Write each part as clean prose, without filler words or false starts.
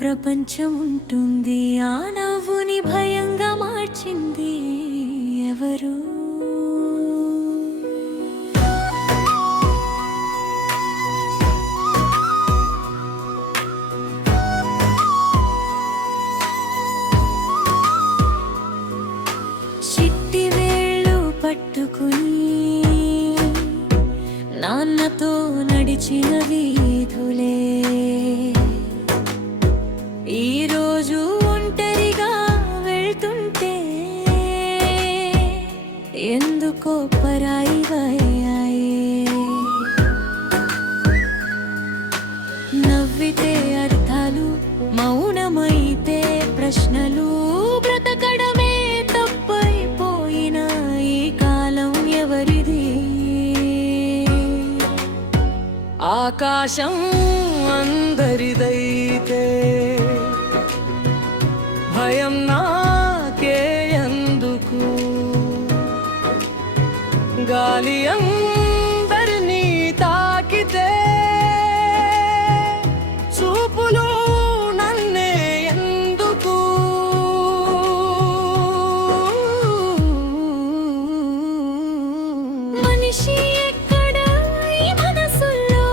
ప్రపంచం ఉంటుంది, ఆ నవ్వుని భయంగా మార్చింది ఎవరు? చిట్టి వేళ్ళు పట్టుకుని నాన్నతో నడిచిన వీధులే ఈరోజు ఒంటరిగా వెళ్తుంటే ఎందుకో పరాయివయ్యాయే. నవ్వితే అర్థాలు, మౌనమైతే ప్రశ్నలు, బ్రతకడమే తప్పైపోయిన ఈ కాలం ఎవరిది? ఆకాశం అందరిదైతే భయం నాకే ఎందుకు? గాలి అందరినీ తాకితే చూపులు నన్నే ఎందుకు? మనిషి ఎక్కడ ఈ మనసులో,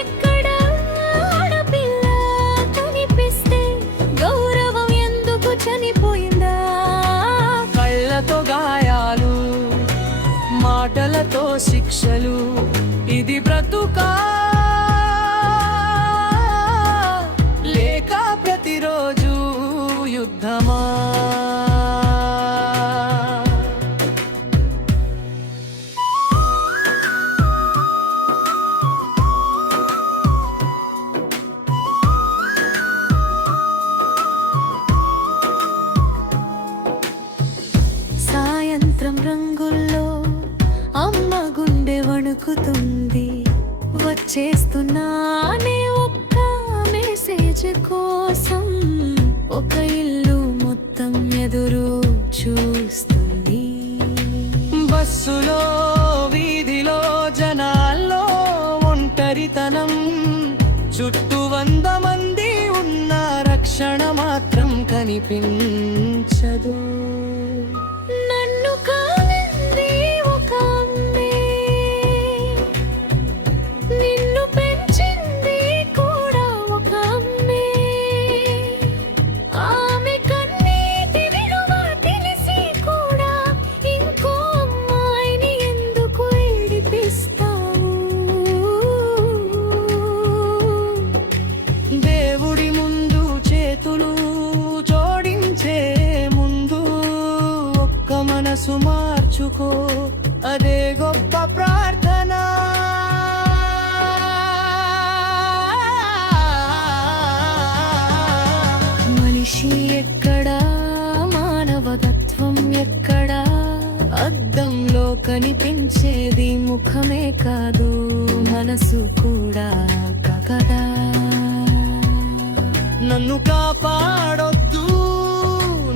ఎక్కడ ఆడపిల్ల కనిపిస్తే గౌరవం ఎందుకు చనిపోయిందా? కళ్ళతో గాయాలు, మాటలతో శిక్షలు, ఇది బ్రతుకా లేక ప్రతిరోజు యుద్ధమా? సాయంత్రం రంగుల్లో అమ్మ గుండె వణుకుతుంది, వచ్చేస్తున్నానే ఒక్క మెసేజ్ కోసం. ఒక ఇల్లు మొత్తం ఎదురు చూస్తుంది. బస్సులో, వీధిలో, జనాల్లో ఒంటరితనం, చుట్టూ 100 మంది ఉన్న రక్షణ మాత్రం కనిపించదు. నన్ను కాలింది ఒక అమ్మే, నిన్ను పెంచింది కూడా ఒక అమ్మే. ఆమె కన్నీటి విలువ తెలిసి కూడా ఇంకో అమ్మాయిని ఎందుకు ఏడిపిస్తావు? దేవుడి ముందు చేతులు జోడించే ముందు ఒక్క మనసు మార్చుకో, అదే గొప్ప ప్రార్థన. మనిషి ఎక్కడా, మానవతత్వం ఎక్కడా? అద్దంలో కనిపించేది ముఖమే కాదు, మనసు కూడా కదా. నన్ను కాపాడొద్దు,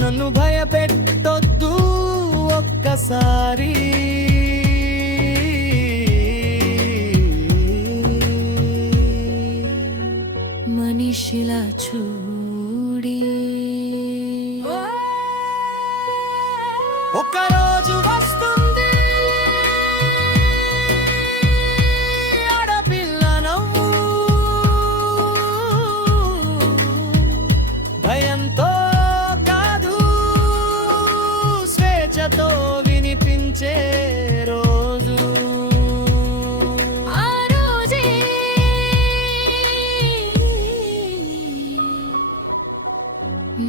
నన్ను భయపెట్టొద్దు, ఒక్కసారి మనిషిలా చూడి. ఒక్కరోజు వస్తుంది ఆడపిల్ల నవ్వు, భయంతో కాదు స్వేచ్ఛతో వినిపించే రోజు. ఆ రోజే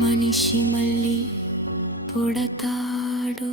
మనిషి మళ్ళీ పుడతాడు.